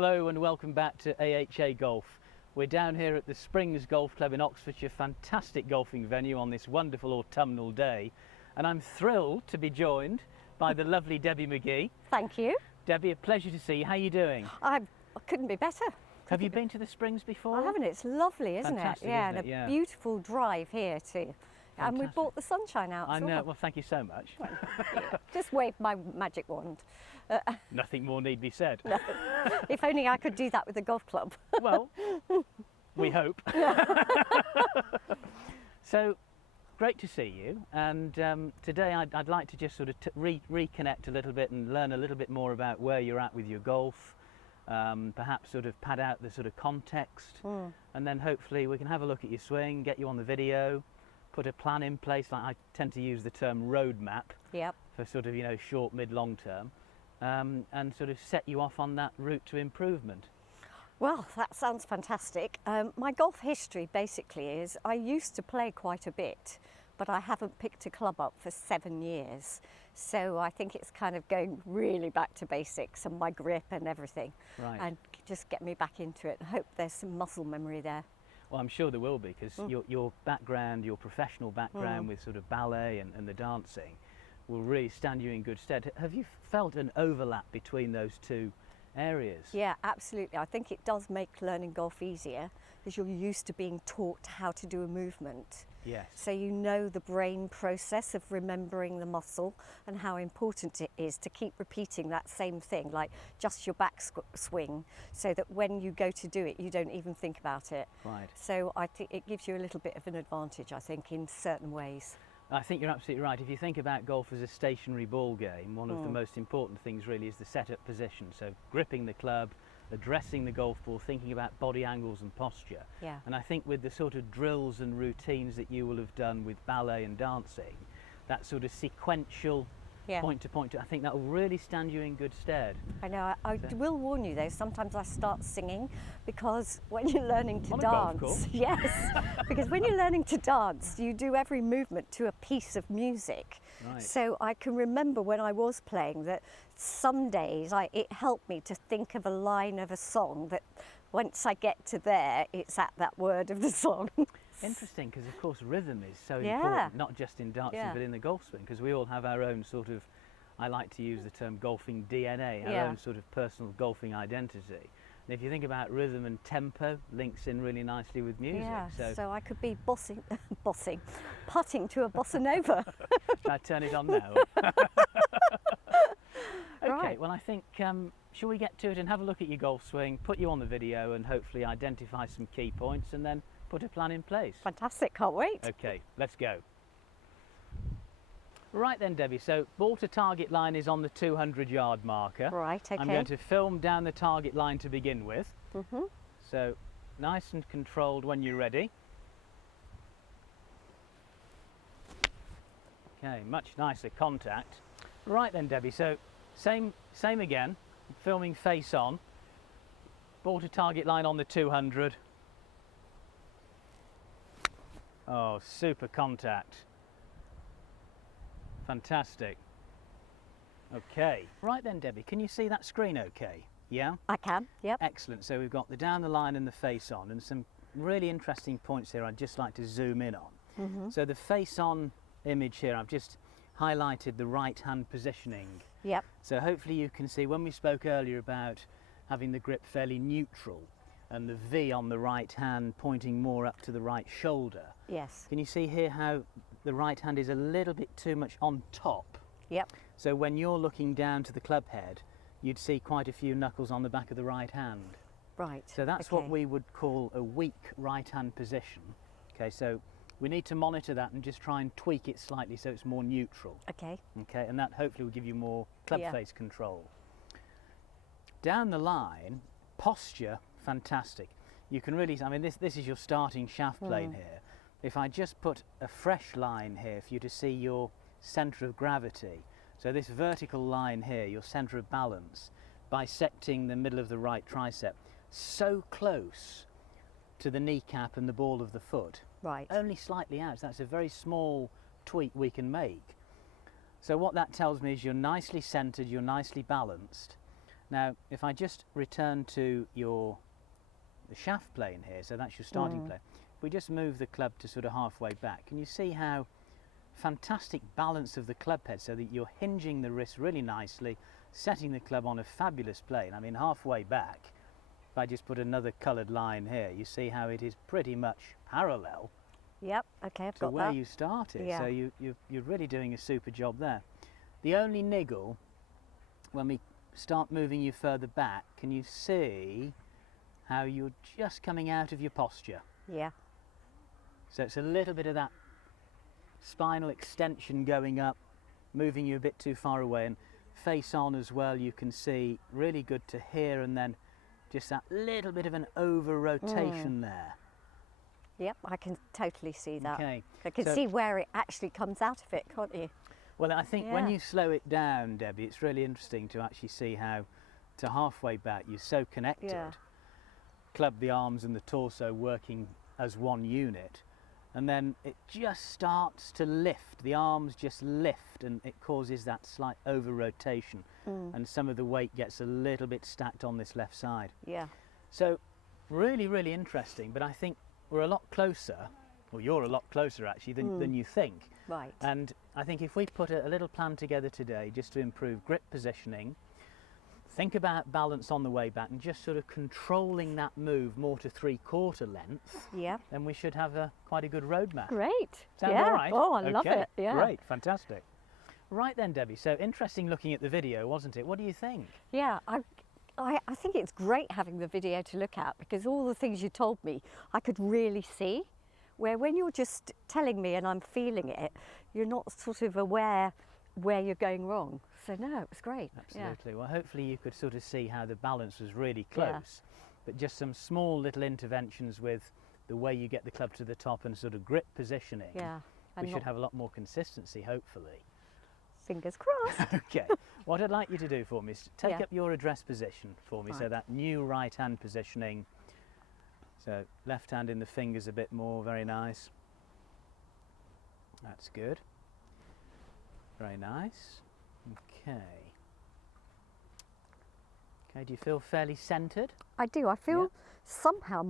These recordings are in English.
Hello and welcome back to AHA Golf. We're down here at the Springs Golf Club in Oxfordshire, fantastic golfing venue on this wonderful autumnal day. And I'm thrilled to be joined by the lovely Debbie McGee. Thank you. Debbie, a pleasure to see you. How are you doing? I couldn't be better. Have you been to the Springs before? I haven't. It's lovely, isn't Fantastic, it? Yeah, isn't it? and a Yeah. beautiful drive here too. And we Fantastic. brought the sunshine out. I as know. well. Well, thank you so much. Just wave my magic wand. Nothing more need be said. If only I could do that with a golf club. Well, we hope. So, great to see you. And today I'd like to just sort of reconnect a little bit and learn a little bit more about where you're at with your golf. Perhaps sort of pad out the sort of context, and then hopefully we can have a look at your swing, get you on the video, put a plan in place. Like I tend to use the term roadmap Yep. for sort of, you know, short, mid, long term, and sort of set you off on that route to improvement. Well, that sounds fantastic. My golf history basically is I used to play quite a bit, but I haven't picked a club up for 7 years. So I think it's kind of going really back to basics and my grip and everything. Right. And just get me back into it. I hope there's some muscle memory there. Well, I'm sure there will be, because your background, your professional background with sort of ballet and the dancing will really stand you in good stead. Have you felt an overlap between those two areas? Yeah, absolutely. I think it does make learning golf easier because you're used to being taught how to do a movement. Yes. So you know the brain process of remembering the muscle and how important it is to keep repeating that same thing, like just your back swing, so that when you go to do it, you don't even think about it. Right. So I think it gives you a little bit of an advantage, I think, in certain ways. I think you're absolutely right. If you think about golf as a stationary ball game, one of the most important things really is the setup position. So gripping the club, addressing the golf ball, thinking about body angles and posture. Yeah. And I think with the sort of drills and routines that you will have done with ballet and dancing, that sort of sequential point to point, I think that will really stand you in good stead. I know. I will warn you though, sometimes I start singing because when you're learning to On a golf course? dance, yes, because when you're learning to dance, you do every movement to a piece of music. Right. So I can remember when I was playing that some days it helped me to think of a line of a song that once I get to there, it's at that word of the song. Interesting, because of course rhythm is so Yeah. important, not just in dancing Yeah. but in the golf swing, because we all have our own sort of, I like to use the term golfing DNA, our Yeah. own sort of personal golfing identity. And if you think about rhythm and tempo, links in really nicely with music. Yeah, so I could be putting to a bossa nova. Shall I turn it on now? Okay, Right. well I think, shall we get to it and have a look at your golf swing, put you on the video and hopefully identify some key points and then put a plan in place. Fantastic, can't wait. Okay, let's go. Right then, Debbie, so ball to target line is on the 200-yard marker. Right, okay. I'm going to film down the target line to begin with. So nice and controlled when you're ready. Okay, much nicer contact. Right then, Debbie, so same again, filming face on. Ball to target line on the 200. Oh, super contact. Fantastic. Okay. Right then, Debbie, can you see that screen okay? Yeah? I can, yep. Excellent. So we've got the down the line and the face on, and some really interesting points here I'd just like to zoom in on. So the face on image here, I've just highlighted the right hand positioning. Yep. So hopefully you can see when we spoke earlier about having the grip fairly neutral and the V on the right hand pointing more up to the right shoulder. Yes. Can you see here how the right hand is a little bit too much on top? Yep. So when you're looking down to the club head, you'd see quite a few knuckles on the back of the right hand. Right. So that's what we would call a weak right hand position. Okay, so we need to monitor that and just try and tweak it slightly so it's more neutral. Okay. Okay, and that hopefully will give you more club face control. Down the line, posture, fantastic. You can really, I mean, this is your starting shaft plane here. If I just put a fresh line here for you to see your centre of gravity, so this vertical line here, your centre of balance, bisecting the middle of the right tricep, so close to the kneecap and the ball of the foot. Right. Only slightly out. That's a very small tweak we can make. So what that tells me is you're nicely centred, you're nicely balanced, Now, if I just return to the shaft plane here, so that's your starting plane. If we just move the club to sort of halfway back, can you see how fantastic balance of the club head, so that you're hinging the wrist really nicely, setting the club on a fabulous plane. I mean, halfway back, if I just put another coloured line here, you see how it is pretty much parallel Yep, okay, I've to got where that. you started. Yeah. So you're really doing a super job there. The only niggle, when we start moving you further back, can you see how you're just coming out of your posture? Yeah, So it's a little bit of that spinal extension going up, moving you a bit too far away, and face on as well, you can see really good to here, and then just that little bit of an over rotation there. yep, I can totally see that. Okay, I can so- see where it actually comes out of it, can't you? Well, I think when Yeah. you slow it down, Debbie, it's really interesting to actually see how to halfway back you're so connected. Yeah. Club the arms and the torso working as one unit, and then it just starts to lift. The arms just lift, and it causes that slight over rotation, and some of the weight gets a little bit stacked on this left side. Yeah, So really, really interesting, but I think we're a lot closer, or you're a lot closer actually than you think. right. And I think if we put a little plan together today just to improve grip positioning, think about balance on the way back, and just sort of controlling that move more to 3/4 length, Yeah, then we should have quite a good roadmap. great. Sound yeah. all right? Oh, I love Okay, it. Yeah. Great, fantastic. Right then, Debbie, so interesting looking at the video, wasn't it? What do you think? Yeah, I think it's great having the video to look at, because all the things you told me, I could really see. Where when you're just telling me and I'm feeling it, you're not sort of aware where you're going wrong. So no, it was great. Absolutely. Well, hopefully you could sort of see how the balance was really close, but just some small little interventions with the way you get the club to the top and sort of grip positioning. Yeah. We And should not, have a lot more consistency, hopefully. fingers crossed. Okay. What I'd like you to do for me is take Yeah. up your address position for me, so Right. that new right hand positioning. So left hand in the fingers a bit more, very nice. That's good. Very nice. Okay. Okay, do you feel fairly centered? I do. I feel somehow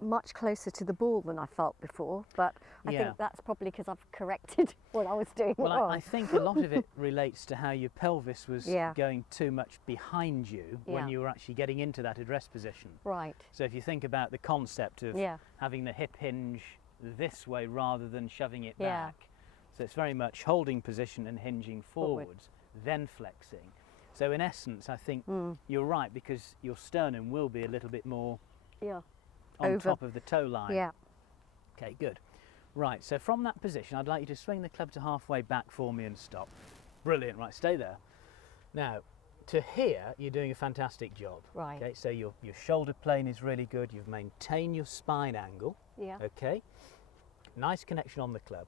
much closer to the ball than I felt before, but I Yeah. think that's probably because I've corrected what I was doing Well, wrong. I think a lot of it relates to how your pelvis was Yeah. going too much behind you when Yeah. you were actually getting into that address position. Right. So if you think about the concept of Yeah. having the hip hinge this way rather than shoving it Yeah. back, so it's very much holding position and hinging Forward. forwards, then flexing. So in essence, I think you're right, because your sternum will be a little bit more Yeah. on Over. top of the toe line. Yeah. Okay, good. Right, so from that position, I'd like you to swing the club to halfway back for me and stop. Brilliant, right, stay there. Now, to here, you're doing a fantastic job. Right. Okay, so your shoulder plane is really good. You've maintained your spine angle. Yeah. Okay, nice connection on the club.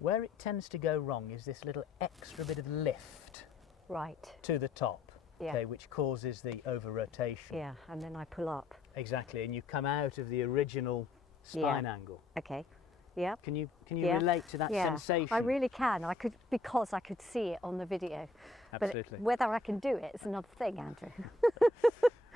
Where it tends to go wrong is this little extra bit of lift Right. to the top, Yeah. okay, which causes the over rotation. Yeah. And then I pull up. Exactly, and you come out of the original spine angle. Okay. Yeah. Can you Yeah. relate to that Yeah. sensation? I really can. Because I could see it on the video. Absolutely. But whether I can do it is another thing, Andrew.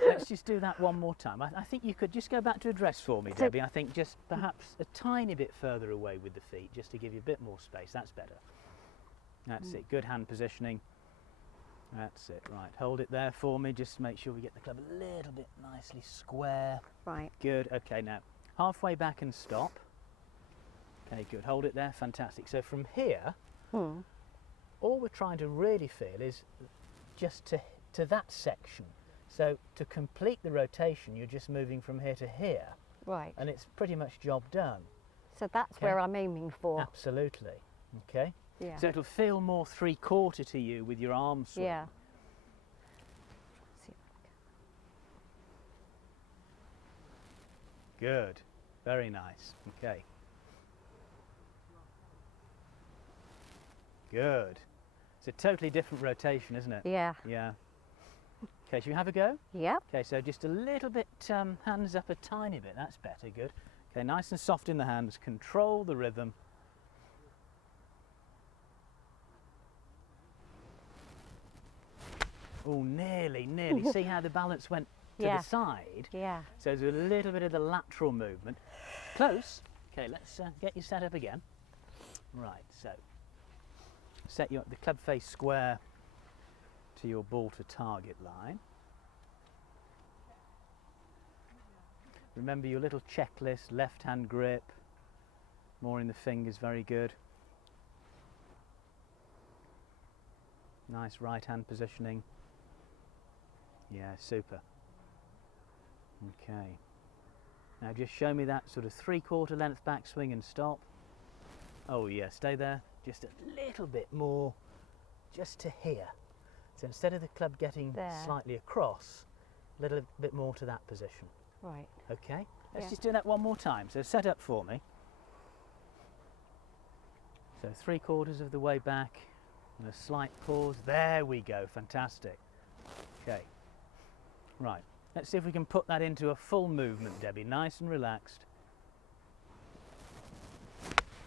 Let's just do that one more time. I think you could just go back to address for me, So- Debbie. I think just perhaps a tiny bit further away with the feet, just to give you a bit more space. That's better. That's it. Good hand positioning. That's it. Right. Hold it there for me. Just make sure we get the club a little bit nicely square. Right. Good. Okay, now halfway back and stop. Okay, good. Hold it there. Fantastic. So from here, all we're trying to really feel is just to that section. So to complete the rotation, you're just moving from here to here, Right. and it's pretty much job done. So that's Okay. where I'm aiming for. Absolutely. Okay. Yeah. So it'll feel more 3/4 to you with your arm swing. Yeah. Good. Very nice. Okay. Good. It's a totally different rotation, isn't it? Yeah. Yeah. Okay, should we have a go? Yep. Okay, so just a little bit, hands up a tiny bit. That's better. Good. Okay, nice and soft in the hands. Control the rhythm. Oh, nearly, nearly. See how the balance went to Yeah. the side? Yeah. So there's a little bit of the lateral movement. Close. Okay, let's get you set up again. Right, so set the club face square to your ball to target line. Remember your little checklist, left hand grip, more in the fingers, very good. Nice right hand positioning. Yeah, super. Okay. Now just show me that sort of 3/4 length backswing and stop. Oh yeah, stay there. Just a little bit more, just to here. So instead of the club getting There. slightly across, a little bit more to that position. Right. Okay, let's Yeah. just do that one more time. So set up for me. So 3/4 of the way back, and a slight pause. There we go, fantastic. Okay, right. Let's see if we can put that into a full movement, Debbie. Nice and relaxed.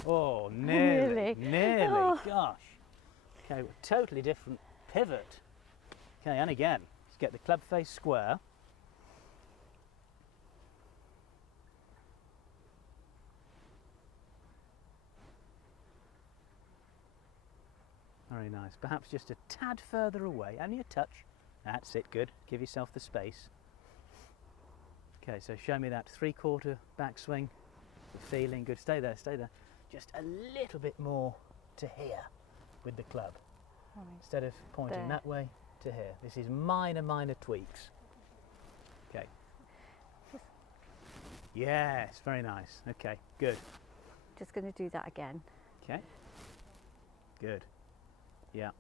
Oh, nearly, Nearly. nearly. Oh. Gosh. Okay, totally different pivot. Okay, and again, let's get the club face square. Very nice. Perhaps just a tad further away, only a touch. That's it, good. Give yourself the space. Okay, so show me that 3/4 backswing. The feeling, good. Stay there, stay there. Just a little bit more to here with the club. Right. Instead of pointing There. that way, to here. This is minor, minor tweaks. Okay. Yes, very nice. Okay, good. Just going to do that again. Okay. Good. Yeah.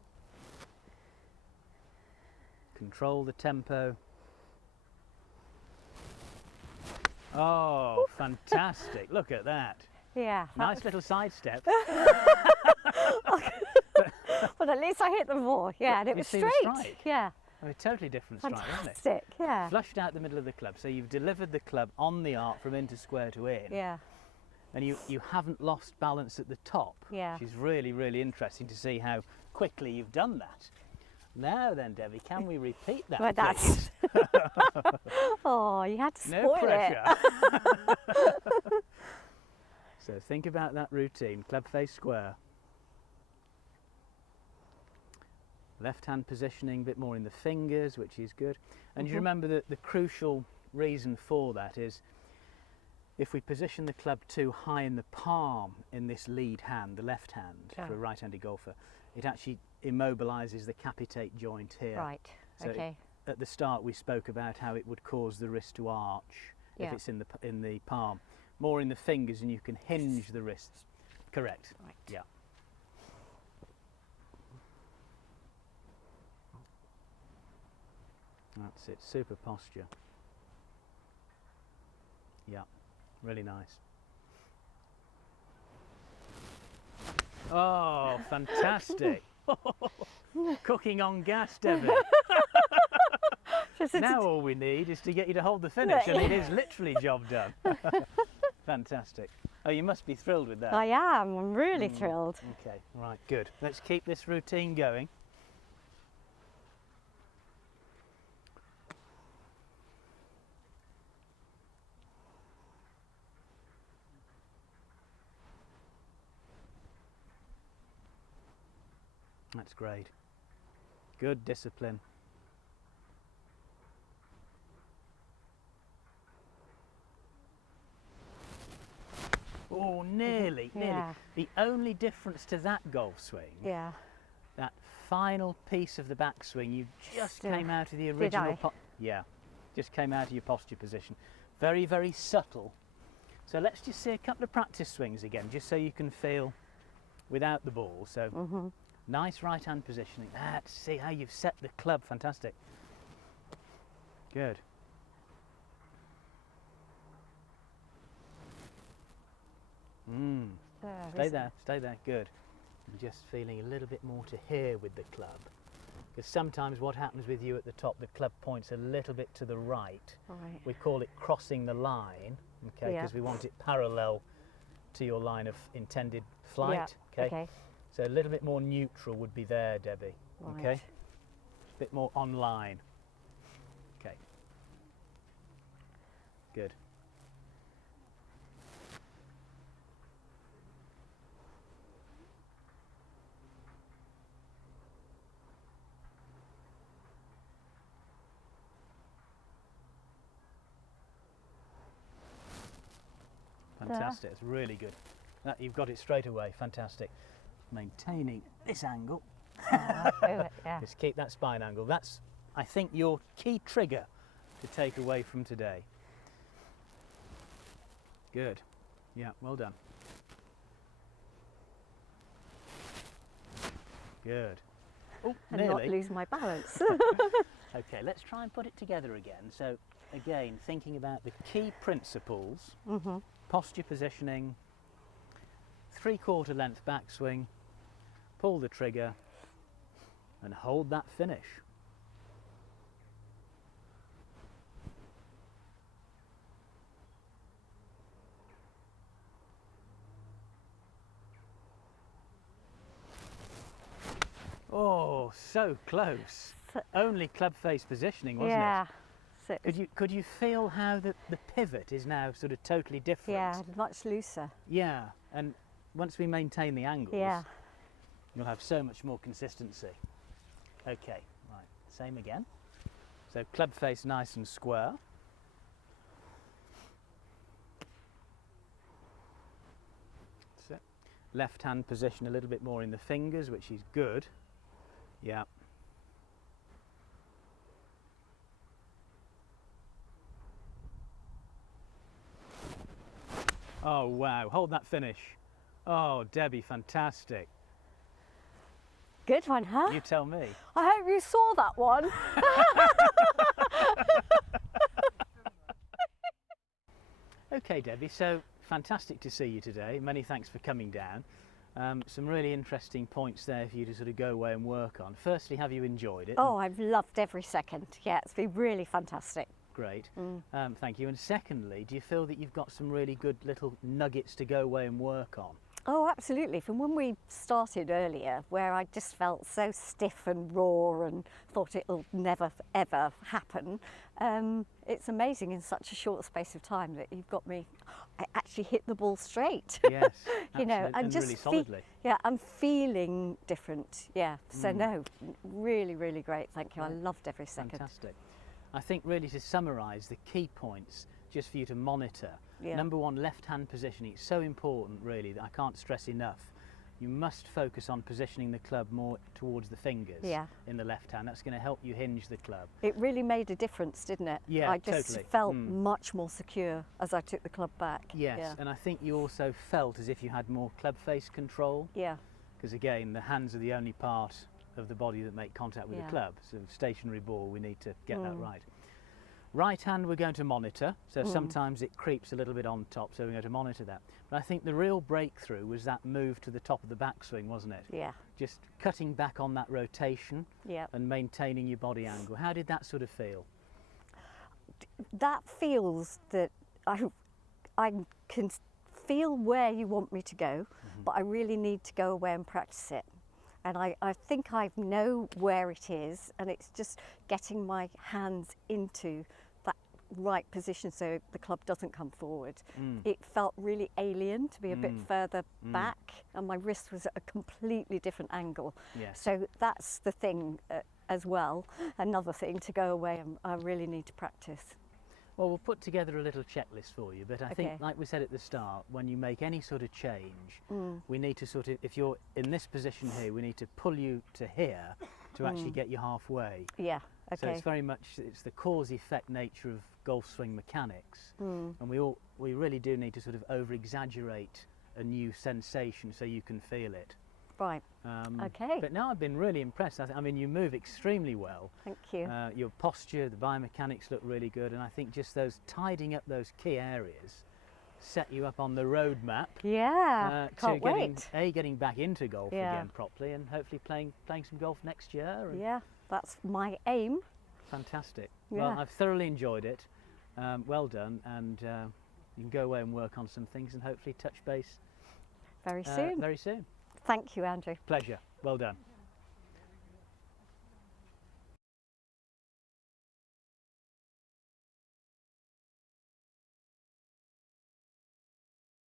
Control the tempo. Oh, fantastic. Look at that. Yeah. Nice little sidestep. But at least I hit the ball. Yeah, and it You was see the straight. strike? Yeah. I mean, totally different strike, isn't it? Fantastic. Yeah. Flushed out the middle of the club. So you've delivered the club on the arc from into square to in. Yeah. And you haven't lost balance at the top. Yeah. Which is really, really interesting to see how quickly you've done that. Now then, Debbie, can we repeat that, Well, please? Oh, you had to No spoil pressure. it. So think about that routine. Club face square. Left hand positioning, a bit more in the fingers, which is good. And you remember that the crucial reason for that is if we position the club too high in the palm in this lead hand, the left hand, Yeah. for a right-handed golfer, it actually immobilises the capitate joint here. Right. So Okay. at the start we spoke about how it would cause the wrist to arch if Yeah. it's in the palm. More in the fingers, and you can hinge the wrists. Correct. Right. Yeah. That's it. Super posture. Yeah. Really nice. Oh, fantastic. Cooking on gas, Debbie. Now all we need is to get you to hold the finish, and it is literally job done. Fantastic. Oh, you must be thrilled with that. I am. I'm really thrilled. Okay, right, good. Let's keep this routine going. That's great. Good discipline. Oh, nearly, nearly. Yeah. The only difference to that golf swing, Yeah. that final piece of the backswing, you just Still- came out of the Did original. I? Yeah, just came out of your posture position. Very, very subtle. So let's just see a couple of practice swings again, just so you can feel without the ball. So nice right hand positioning. That's, see how you've set the club. Fantastic. Good. Stay there, good. And just feeling a little bit more to here with the club. Because sometimes what happens with you at the top, the club points a little bit to the right. Right. We call it crossing the line, okay, Yeah. because we want it parallel to your line of intended flight, Yeah. okay? Okay. So a little bit more neutral would be there, Debbie, Right. okay? bit more online. Okay. Good. Fantastic, it's really good. That, you've got it straight away, fantastic. Maintaining this angle. Yeah. Just keep that spine angle. That's, I think, your key trigger to take away from today. Good. Yeah, well done. Good. Oh, And nearly. not lose my balance. Okay, let's try and put it together again. So, again, thinking about the key principles, posture positioning, 3/4 length backswing, pull the trigger, and hold that finish. Oh, so close. Only club face positioning, wasn't Yeah. it? So Could you feel how the pivot is now sort of totally different? yeah, much looser. Yeah, and once we maintain the angles, Yeah. you'll have so much more consistency. Okay, right, same again. So club face nice and square. That's it. Left hand position a little bit more in the fingers, which is good. Yeah. Oh wow, hold that finish. Oh Debbie, fantastic. Good one, huh? You tell me. I hope you saw that one. Okay Debbie, so fantastic to see you today. Many thanks for coming down. Some really interesting points there for you to sort of go away and work on. Firstly, have you enjoyed it? Oh, I've loved every second. Yeah, it's been really fantastic. Great, thank you. And secondly, do you feel that you've got some really good little nuggets to go away and work on? Oh, absolutely. From when we started earlier, where I just felt so stiff and raw and thought it'll never ever happen, it's amazing in such a short space of time that you've got me. I actually hit the ball straight. Yes, you know, and just really solidly. yeah, I'm feeling different. Yeah, so no, really, really great. Thank you. I loved every second. Fantastic. I think really to summarise the key points just for you to monitor. Yeah. Number one, left hand positioning. It's so important really that I can't stress enough. You must focus on positioning the club more towards the fingers Yeah. in the left hand. That's going to help you hinge the club. It really made a difference, didn't it? Yeah, I just totally. felt much more secure as I took the club back. Yes, Yeah. and I think you also felt as if you had more club face control, Yeah. because again, the hands are the only part of the body that make contact with Yeah. the club. So stationary ball, we need to get that right. Right hand we're going to monitor, so sometimes it creeps a little bit on top, so we're going to monitor that. But I think the real breakthrough was that move to the top of the backswing, wasn't it? Yeah. Just cutting back on that rotation Yeah. and maintaining your body angle. How did that sort of feel? That feels that I can feel where you want me to go, but I really need to go away and practice it. And I think I know where it is, and it's just getting my hands into that right position so the club doesn't come forward. It felt really alien to be a bit further back, and my wrist was at a completely different angle. Yes. So that's the thing as well, another thing to go away and I really need to practice. Well, we'll put together a little checklist for you, but I Okay. think, like we said at the start, when you make any sort of change, we need to sort of, if you're in this position here, we need to pull you to here to actually get you halfway. Yeah, So okay. it's very much, it's the cause-effect nature of golf swing mechanics, and we really do need to sort of over-exaggerate a new sensation so you can feel it. Right, okay. But now I've been really impressed. I mean, you move extremely well. Thank you. Your posture, the biomechanics look really good, and I think just those tidying up those key areas set you up on the roadmap. Yeah, can't wait. Getting back into golf Yeah. again properly, and hopefully playing some golf next year. And Yeah, that's my aim. fantastic. Yeah. Well, I've thoroughly enjoyed it. Well done, and you can go away and work on some things, and hopefully touch base Very soon. Very soon. Thank you, Andrew. Pleasure. Well done.